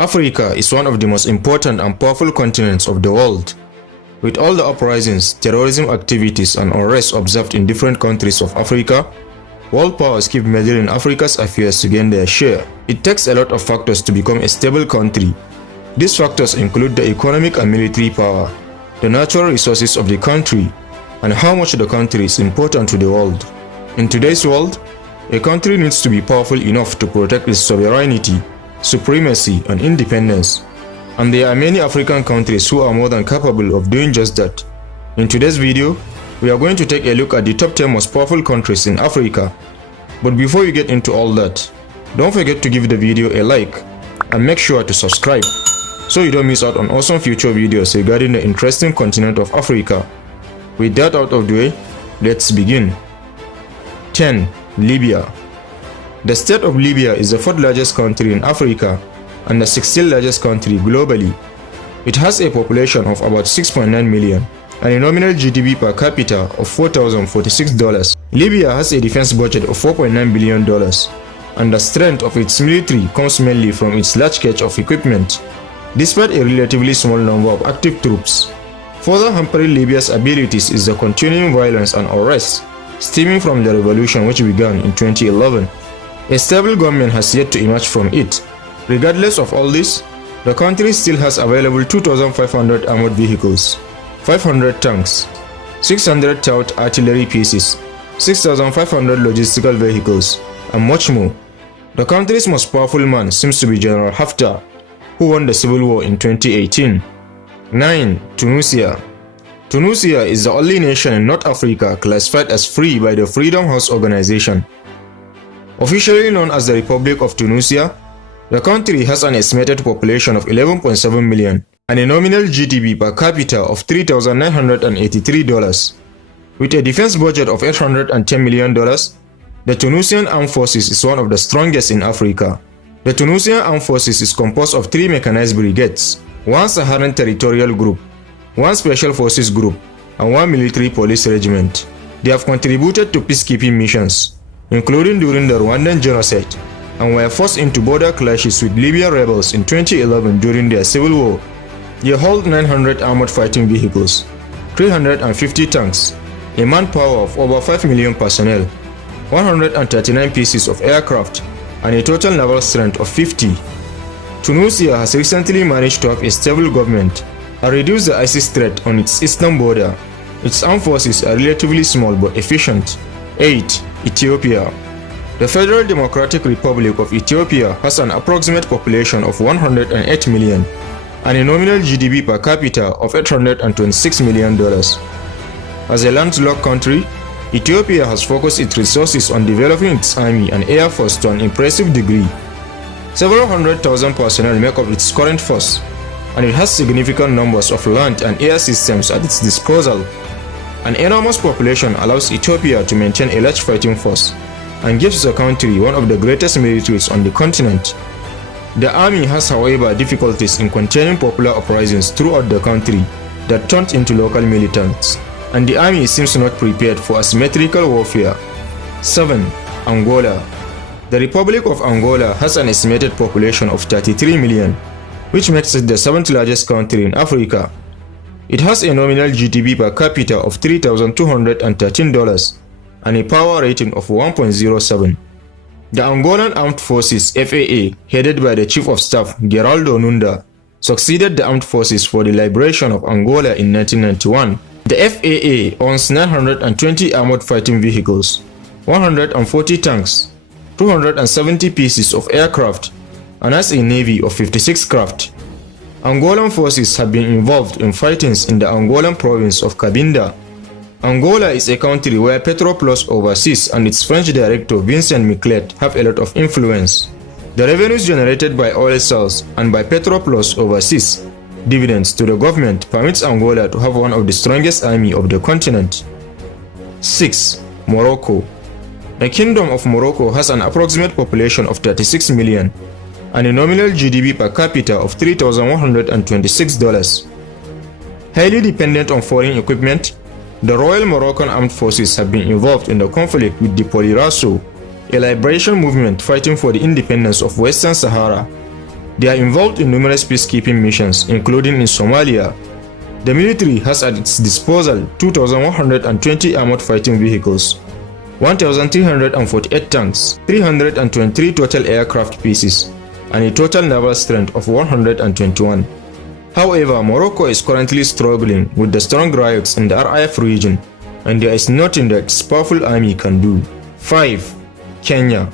Africa is one of the most important and powerful continents of the world. With all the uprisings, terrorism activities and unrest observed in different countries of Africa, world powers keep meddling in Africa's affairs to gain their share. It takes a lot of factors to become a stable country. These factors include the economic and military power, the natural resources of the country, and how much the country is important to the world. In today's world, a country needs to be powerful enough to protect its sovereignty, supremacy, and independence. And there are many African countries who are more than capable of doing just that. In today's video, we are going to take a look at the top 10 most powerful countries in Africa. But before we get into all that, don't forget to give the video a like and make sure to subscribe so you don't miss out on awesome future videos regarding the interesting continent of Africa. With that out of the way, let's begin. 10. Libya. The state of Libya is the 4th largest country in Africa and the 16th largest country globally. It has a population of about 6.9 million and a nominal GDP per capita of $4,046. Libya has a defense budget of $4.9 billion, and the strength of its military comes mainly from its large cache of equipment, despite a relatively small number of active troops. Further hampering Libya's abilities is the continuing violence and unrest stemming from the revolution which began in 2011. A stable government has yet to emerge from it. Regardless of all this, the country still has available 2,500 armored vehicles, 500 tanks, 600 towed artillery pieces, 6,500 logistical vehicles, and much more. The country's most powerful man seems to be General Haftar, who won the civil war in 2018. 9. Tunisia. Tunisia is the only nation in North Africa classified as free by the Freedom House organization. Officially known as the Republic of Tunisia, the country has an estimated population of 11.7 million and a nominal GDP per capita of $3,983. With a defense budget of $810 million, the Tunisian Armed Forces is one of the strongest in Africa. The Tunisian Armed Forces is composed of 3 mechanized brigades, 1 Saharan Territorial Group, 1 Special Forces Group, and 1 military police regiment. They have contributed to peacekeeping missions, including during the Rwandan genocide, and were forced into border clashes with Libyan rebels in 2011 during their civil war. They hold 900 armored fighting vehicles, 350 tanks, a manpower of over 5 million personnel, 139 pieces of aircraft, and a total naval strength of 50. Tunisia has recently managed to have a stable government and reduce the ISIS threat on its eastern border. Its armed forces are relatively small but efficient. 8. Ethiopia. The Federal Democratic Republic of Ethiopia has an approximate population of 108 million and a nominal GDP per capita of $826 million. As a landlocked country, Ethiopia has focused its resources on developing its army and air force to an impressive degree. Several 100,000 personnel make up its current force, and it has significant numbers of land and air systems at its disposal. An enormous population allows Ethiopia to maintain a large fighting force and gives the country one of the greatest militaries on the continent. The army has, however, difficulties in containing popular uprisings throughout the country that turned into local militants, and the army seems not prepared for asymmetrical warfare. 7. Angola. The Republic of Angola has an estimated population of 33 million, which makes it the 7th largest country in Africa. It has a nominal GDP per capita of $3,213 and a power rating of 1.07. The Angolan Armed Forces (FAA), headed by the Chief of Staff Geraldo Nunda, succeeded the Armed Forces for the Liberation of Angola in 1991. The FAA owns 920 armored fighting vehicles, 140 tanks, 270 pieces of aircraft, and has a navy of 56 craft. Angolan forces have been involved in fightings in the Angolan province of Cabinda. Angola is a country where Petroplus overseas and its French director Vincent Miclet have a lot of influence. The revenues generated by oil sales and by Petroplus overseas dividends to the government permits Angola to have one of the strongest army of the continent. 6. Morocco. The Kingdom of Morocco has an approximate population of 36 million and a nominal GDP per capita of $3,126. Highly dependent on foreign equipment, the Royal Moroccan Armed Forces have been involved in the conflict with the Polisario, a liberation movement fighting for the independence of Western Sahara. They are involved in numerous peacekeeping missions, including in Somalia. The military has at its disposal 2,120 armored fighting vehicles, 1,348 tanks, 323 total aircraft pieces, and a total naval strength of 121. However, Morocco is currently struggling with the strong riots in the RIF region, and there is nothing that its powerful army can do. 5. Kenya.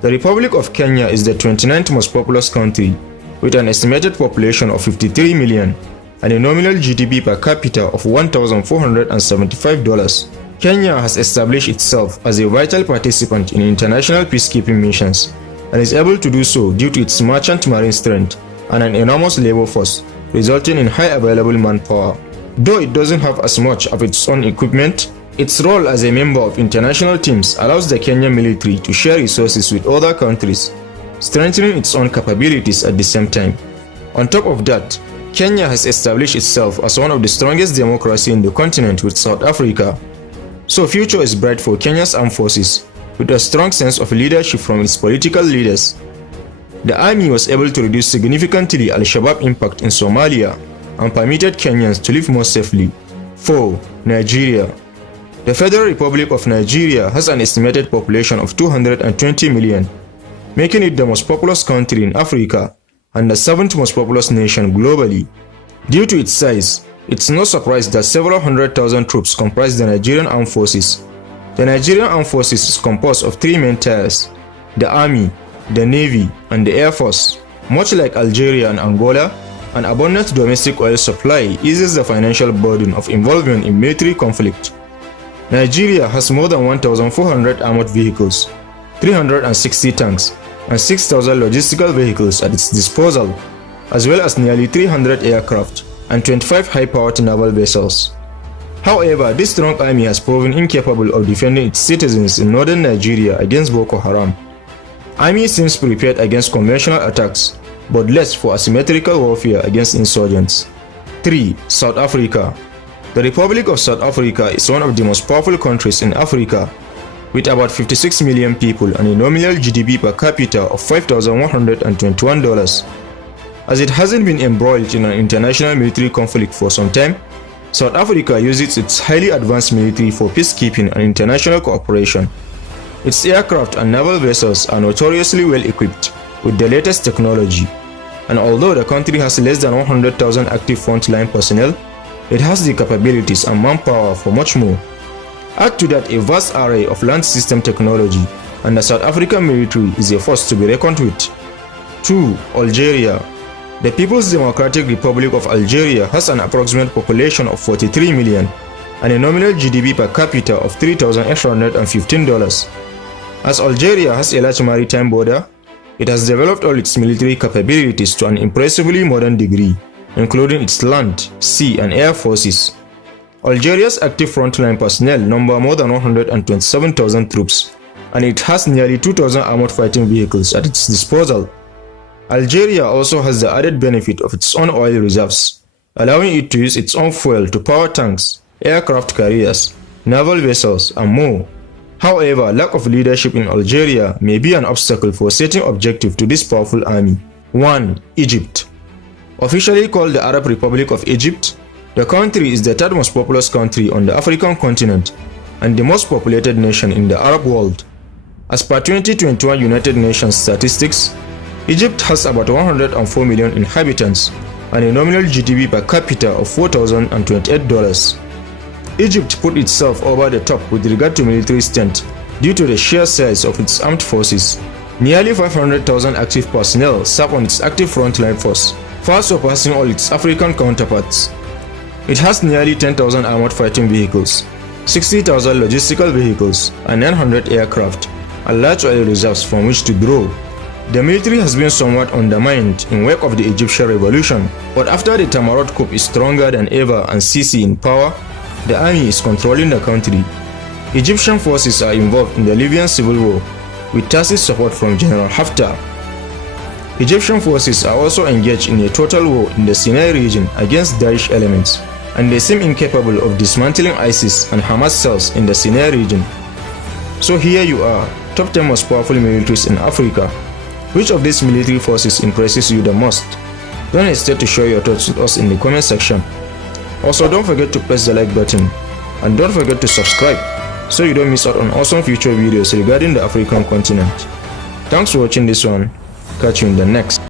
The Republic of Kenya is the 29th most populous country, with an estimated population of 53 million and a nominal GDP per capita of $1,475. Kenya has established itself as a vital participant in international peacekeeping missions and is able to do so due to its merchant marine strength and an enormous labor force, resulting in high available manpower. Though it doesn't have as much of its own equipment, its role as a member of international teams allows the Kenyan military to share resources with other countries, strengthening its own capabilities at the same time. On top of that, Kenya has established itself as one of the strongest democracies in the continent with South Africa. So future is bright for Kenya's armed forces, with a strong sense of leadership from its political leaders. The army was able to reduce significantly Al-Shabaab impact in Somalia and permitted Kenyans to live more safely. 4. Nigeria. The Federal Republic of Nigeria has an estimated population of 220 million, making it the most populous country in Africa and the 7th most populous nation globally. Due to its size, it's no surprise that several 100,000 troops comprise the Nigerian Armed Forces. The Nigerian Armed Forces is composed of 3 main tiers: the Army, the Navy, and the Air Force. Much like Algeria and Angola, an abundant domestic oil supply eases the financial burden of involvement in military conflict. Nigeria has more than 1,400 armored vehicles, 360 tanks, and 6,000 logistical vehicles at its disposal, as well as nearly 300 aircraft and 25 high-powered naval vessels. However, this strong army has proven incapable of defending its citizens in northern Nigeria against Boko Haram. Army seems prepared against conventional attacks, but less for asymmetrical warfare against insurgents. 3. South Africa. The Republic of South Africa is one of the most powerful countries in Africa, with about 56 million people and a nominal GDP per capita of $5,121. As it hasn't been embroiled in an international military conflict for some time, South Africa uses its highly advanced military for peacekeeping and international cooperation. Its aircraft and naval vessels are notoriously well equipped with the latest technology, and although the country has less than 100,000 active frontline personnel, it has the capabilities and manpower for much more. Add to that a vast array of land system technology, and the South African military is a force to be reckoned with. 2. Algeria. The People's Democratic Republic of Algeria has an approximate population of 43 million and a nominal GDP per capita of $3,815. As Algeria has a large maritime border, it has developed all its military capabilities to an impressively modern degree, including its land, sea, and air forces. Algeria's active frontline personnel number more than 127,000 troops, and it has nearly 2,000 armored fighting vehicles at its disposal. Algeria also has the added benefit of its own oil reserves, allowing it to use its own fuel to power tanks, aircraft carriers, naval vessels, and more. However, lack of leadership in Algeria may be an obstacle for setting objectives to this powerful army. 1. Egypt. Officially called the Arab Republic of Egypt, the country is the third most populous country on the African continent and the most populated nation in the Arab world. As per 2021 United Nations statistics, Egypt has about 104 million inhabitants and a nominal GDP per capita of $4,028. Egypt put itself over the top with regard to military strength due to the sheer size of its armed forces. Nearly 500,000 active personnel serve on its active frontline force, far surpassing all its African counterparts. It has nearly 10,000 armored fighting vehicles, 60,000 logistical vehicles, and 900 aircraft, and large oil reserves from which to draw. The military has been somewhat undermined in wake of the Egyptian revolution, but after the Tamarot coup is stronger than ever and Sisi in power, the army is controlling the country. Egyptian forces are involved in the Libyan civil war, with tacit support from General Haftar. Egyptian forces are also engaged in a total war in the Sinai region against Daesh elements, and they seem incapable of dismantling ISIS and Hamas cells in the Sinai region. So here you are, top 10 most powerful militaries in Africa. Which of these military forces impresses you the most? Don't hesitate to share your thoughts with us in the comment section. Also, don't forget to press the like button and don't forget to subscribe so you don't miss out on awesome future videos regarding the African continent. Thanks for watching this one. Catch you in the next.